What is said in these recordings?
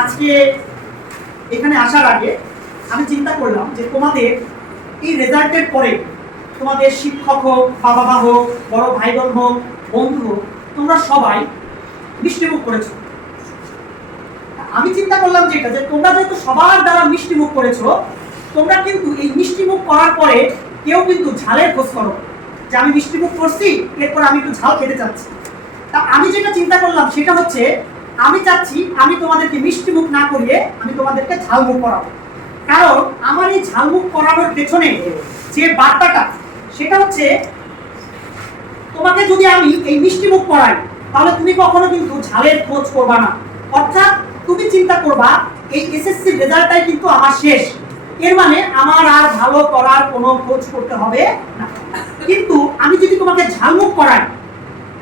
আজকে এখানে আসার আগে আমি চিন্তা করলাম যে তোমাদের এই রেজাল্টের পরে তোমাদের শিক্ষক হোক, বাবা মা হোক, বড় ভাই বোন হোক, বন্ধু হোক, তোমরা সবাই মিষ্টিমুখ করেছো। আমি চিন্তা করলাম যেটা যে তোমরা যেহেতু সবার দ্বারা মিষ্টিমুখ করেছো, তোমরা কিন্তু এই মিষ্টিমুখ করার পরে কেউ কিন্তু ঝালের খোঁজ করো যে আমি মিষ্টিমুখ করছি, এরপর আমি একটু ঝাল খেতে চাচ্ছি। তা আমি যেটা চিন্তা করলাম সেটা হচ্ছে আমি চাচ্ছি আমি তোমাদেরকে মিষ্টিমুখ না করিয়ে আমি তোমাদেরকে ঝালমুখ করাবো। কারণ আমার এই ঝালমুখ করানোর পেছনে যে বার্তাটা সেটা হচ্ছে তোমাকে যদি আমি এই মিষ্টিমুখ করাই তাহলে তুমি কখনো কিন্তু ঝালের খোঁজ করবা না। অর্থাৎ তুমি চিন্তা করবা এই এসএসসি রেজাল্টটাই কিন্তু আমার শেষ, এর মানে আমার আর ভালো করার কোনো খোঁজ করতে হবে না। কিন্তু আমি যদি তোমাকে ঝালমুখ করাই,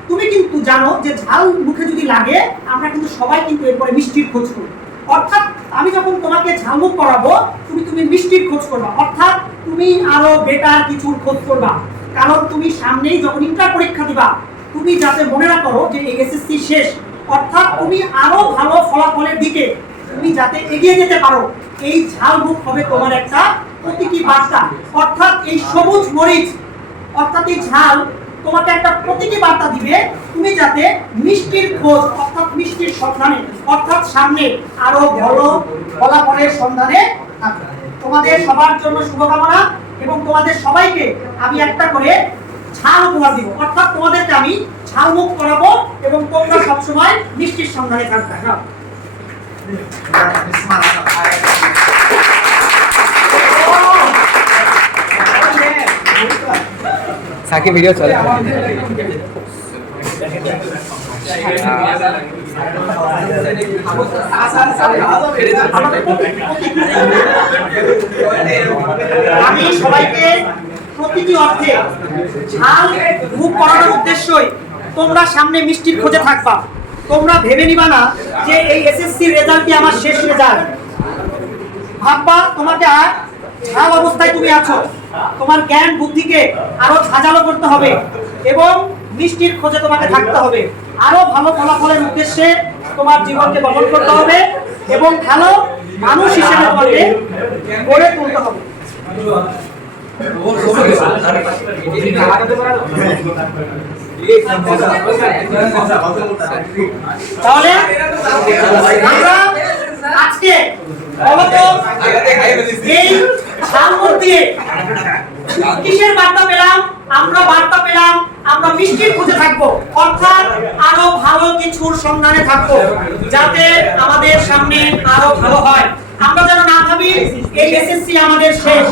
তুমি কিন্তু জানো যে ঝাল মুখে যদি লাগে আমরা কিন্তু সবাই কিন্তু এরপরে মিষ্টির খোঁজ করি। অর্থাৎ আমি যখন তোমাকে ঝালমুখ করাবো তুমি মিষ্টির খোঁজ করবা, অর্থাৎ তুমি আরো বেটার কিছুর খোঁজ করবা। কারণ তুমি সামনেই যখন ইন্টার পরীক্ষা দিবা, তুমি যাতে মনে রাখো যে এই এসএসসি শেষ, অর্থাৎ তুমি আরো ভালো ফলাফলের দিকে তুমি যাতে এগিয়ে যেতে পারো, এই ঝালমুখ হবে তোমার একটা প্রতীকী বার্তা। অর্থাৎ এই সবুজ মরিচ অর্থাৎ এই ঝাল তোমাকে একটা প্রতীকী বার্তা দিবে তুমি যাতে মিষ্টির খোঁজ অর্থাৎ মিষ্টির সন্ধানে, অর্থাৎ সামনে আরো ভালো ফলাফলের সন্ধানে থাকবে। তোমাদের সবার জন্য শুভকামনা এবং তোমাদের সবাইকে আমি একটা করে ঝাল উপহার দিব, অর্থাৎ তোমাদেরকে আমি ঝালমুখ করাবো এবং তোমরা সবসময় মিষ্টির সন্ধানে থাকবে। সাকি ভিডিও চলে আমি সবাইকে প্রতিটি অর্থে ঝাল মুখ করানোর উদ্দেশ্যই তোমরা সামনে মিষ্টির খোঁজে থাকবা। তোমরা ভেবে নিবা না যে এই এসএসসি রেজাল্টই আমার শেষ রেজাল্ট। ভাববা তোমাকে আর ঝাল অবস্থায় তুমি আছো, তোমার জ্ঞান বুদ্ধিকে আরো ঝাঁঝালো করতে হবে এবং মিষ্টির খোঁজে তোমাকে থাকতে হবে। আরো ভালো ফলাফলের উদ্দেশ্যে তোমার জীবনকে গঠন করতে হবে এবং ভালো মানুষ হিসেবে তোমাকে গড়ে তুলতে হবে। তাহলে আমরা আজকে এই ঝালমুখ দিয়ে কিসের বার্তা পেলাম? আমরা বার্তা পেলাম আমরা মিষ্টির খুঁজে থাকবো, অর্থাৎ আরো ভালো কিছুর সন্ধানে থাকবো যাতে আমাদের সামনে আরো ভালো হয়। আমরা যেন না ভাবি এই এসএসসি আমাদের শেষ।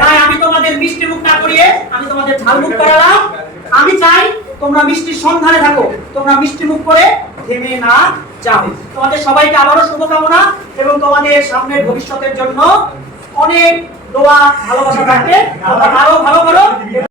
তাই আমি তোমাদের মিষ্টি মুখ না করিয়ে আমি তোমাদের ঝালমুখ করালাম। আমি চাই তোমরা মিষ্টির সন্ধানে থাকো, তোমরা মিষ্টি মুখ করে থেমে না যাও। তোমাদের সবাইকে আবারও শুভকামনা এবং তোমাদের সামনের ভবিষ্যতের জন্য অনেক দোয়া ভালোবাসা থাকবে। আরো ভালো করো।